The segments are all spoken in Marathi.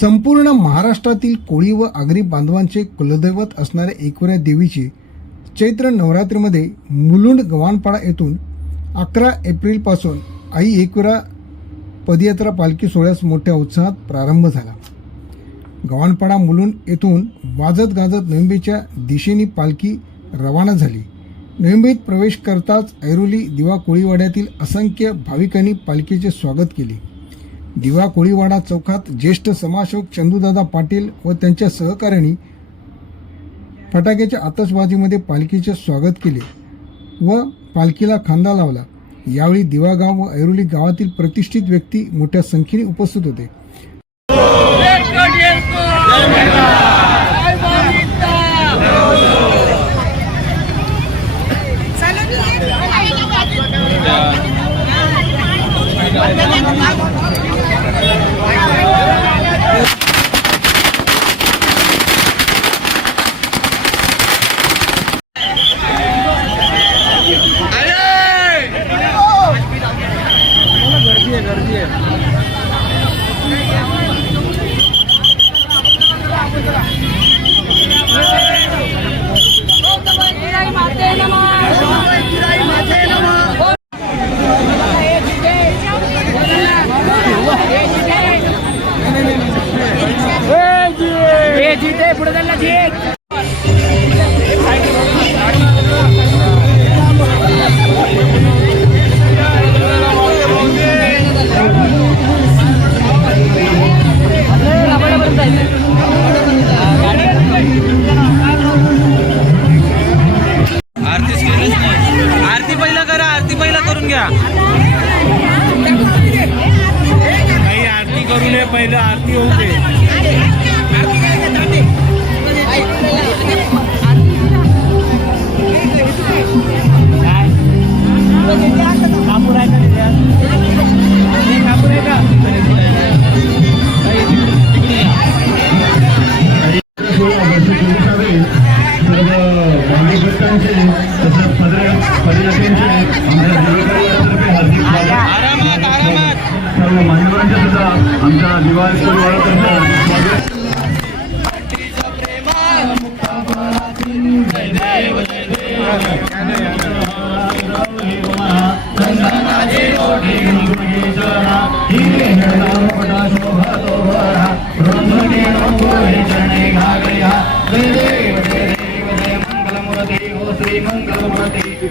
संपूर्ण महाराष्ट्रातील कोळी व आगरी बांधवांचे कुलदैवत असणाऱ्या एकवऱ्या देवीची चैत्र नवरात्रीमध्ये मुलुंड गव्हाणपाडा येथून अकरा एप्रिलपासून आई एकविरा पदयात्रा पालखी सोहळ्यास मोठ्या उत्साहात प्रारंभ झाला. गव्हाणपाडा मुलुंड येथून वाजत गाजत नोव्हेंबरच्या दिशेने पालखी रवाना झाली. नोव्हेंबरीत प्रवेश करताच ऐरोली दिवा कोळीवाड्यातील असंख्य भाविकांनी पालखीचे स्वागत केले. दिवा कोळीवाडा चौकात ज्येष्ठ समाजसेवक चंदूदादा पाटील व त्यांच्या सहकाऱ्यांनी फटाक्याच्या आतषबाजीमध्ये पालखीचे स्वागत केले व पालखीला खांदा लावला. यावेळी दिवागाव व ऐरोली गावातील प्रतिष्ठित व्यक्ती मोठ्या संख्येने उपस्थित होते. माते करा आरती पहिला करून घ्या. काही आरती करू नये पहिलं आरती होऊ दे. मान्यकर्त्यांचे तसंच पदर आमच्या दिवाळीतर्फे हार्दिक स्वागत सर्व मान्यवरांचे सुद्धा आमच्या दिवाळी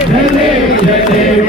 ಜಯ ದೇವ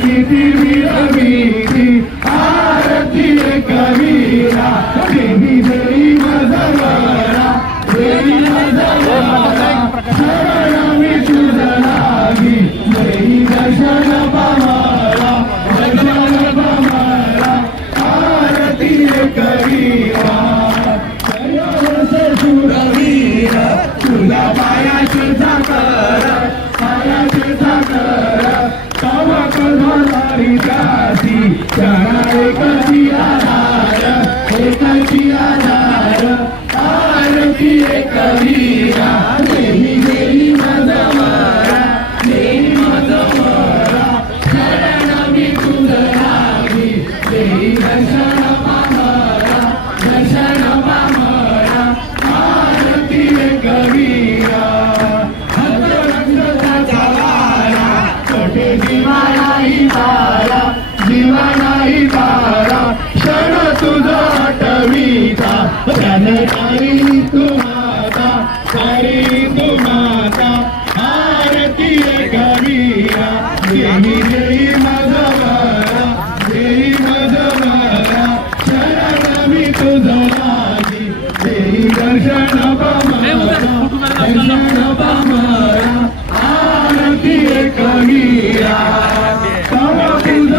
keep it real.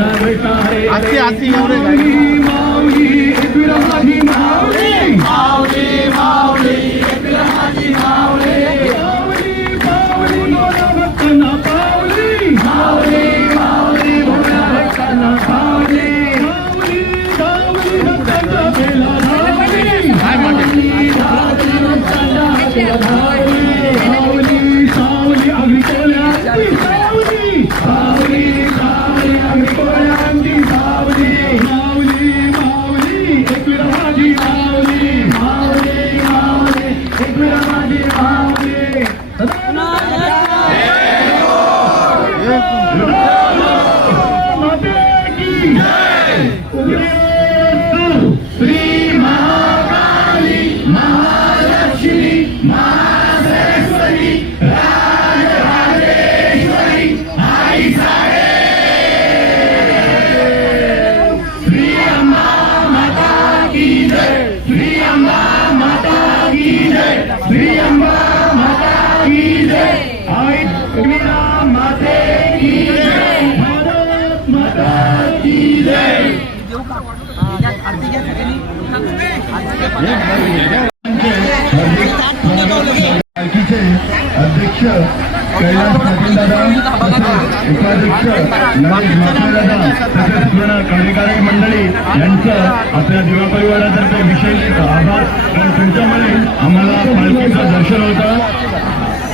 अस्सी अस्सी हो रहे अध्यक्ष कैलास पाटील उपाध्यक्ष नरेश दादा तसेच कार्यकारी मंडळी यांचं आपल्या दिवा परिवारातर्फे विशेष आभार कारण तुमच्यामुळे आम्हाला पालखीचं दर्शन होतं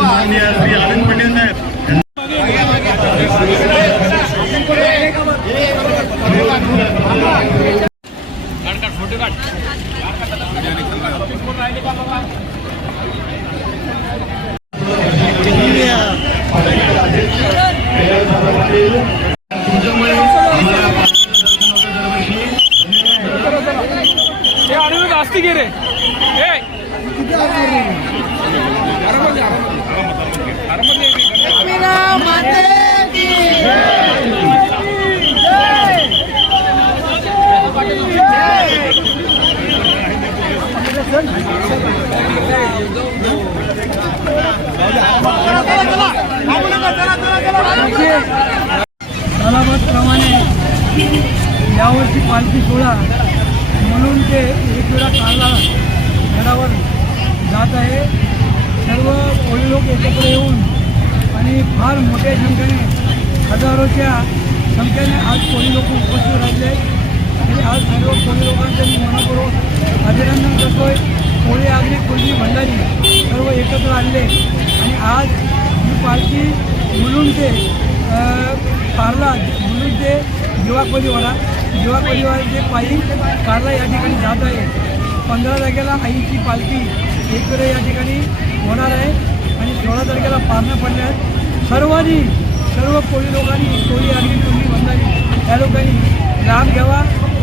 माननीय श्री आनंद पटेल साहेब तुमच्यामुळे लोक एकत्र येऊन आणि फार मोठ्या संख्येने हजारोच्या संख्येने आज कोळी लोक उपस्थित राहिले आणि आज सर्व कोळी लोकांचं मी मनापूर्वक अभिनंदन करतोय. कोळी आगरी कोळी भंडारी सर्व एकत्र आणले आणि आज ही पालखी मुलुंड ते पार्ला कारला मुलुंड ते युवा परिवारा युवा परिवाराचे पायी कारला या ठिकाणी जात आहे. पंधरा तारखेला आईची पालखी एकत्र या ठिकाणी होणार आहे. आणि पारणं तारखेला पारणं पडण्यात सर्वांनी सर्व कोळी लोकांनी कोळी आगरी कोणी भंडारी या लोकांनी लाभ घ्यावा.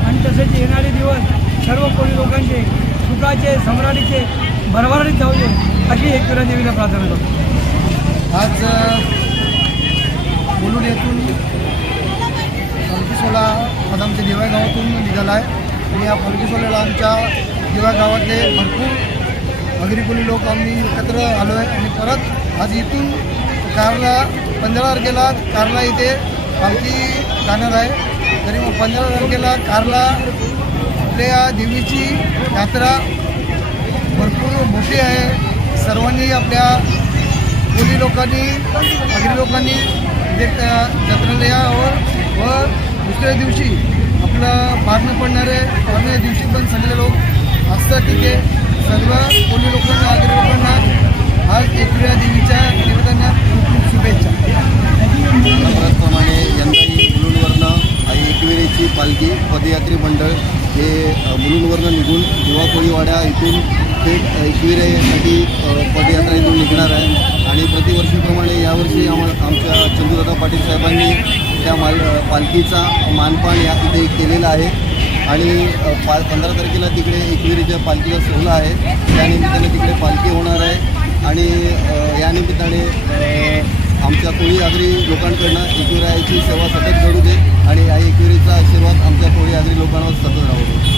आणि तसेच येणारे दिवस सर्व कोळी लोकांचे सुखाचे सम्राटीचे भरभराटीत जाऊ दे अशी एकविरा देवीला प्रार्थना करतो. आज बोलून येथून पालखी आज आमच्या दिवाय गावातून निघाला आहे आणि या पालखी आमच्या दिवाय गावातले भरपूर अग्रिकुली लोक आम्ही एकत्र आलो आहे आणि परत आज इथून कारला पंधरा तारखेला कारला इथे पालखी जाणार आहे. तरी मग पंधरा तारखेला कारला आपल्या देवीची यात्रा भरपूर मोठी आहे. सर्वांनी आपल्या पोली लोकांनी आगरी लोकांनी म्हणजे इथे जत्रेला व दुसऱ्या दिवशी आपलं पारणं पडणारे पारणं दिवशी पण सगळे लोक असतात तिथे. सर्व कोळी लोकांना आगरी लोकांना आज त्रिपुरा देवीच्या निवेदनात खूप खूप शुभेच्छा. त्याचप्रमाणे यंदाही मुलुंडवरनं आई एकविरेची पालखी पदयात्री मंडळ हे मुलुंडवरनं निघून दिवा कोळीवाड्या इथून थेट एकविरेसाठी पदयात्रा इथून निघणार आहे. आणि प्रतिवर्षीप्रमाणे यावर्षी आम्हाला आमच्या चंदूदादा पाटील साहेबांनी त्या माल पालखीचा मानपान या तिथे केलेला आहे. आणि पा पंधरा तारखेला तिकडे एकविरीच्या पालखीचा सोहळा आहे. त्यानिमित्ताने तिकडे पालखी होणार आहे. आणि या निमित्ताने आमच्या कोळी लोकांकडनं एकविराची सेवा सतत घडू दे आणि या एकविरीचा आशीर्वाद आमच्या कोळी आगरी लोकांवर सतत राहू दे.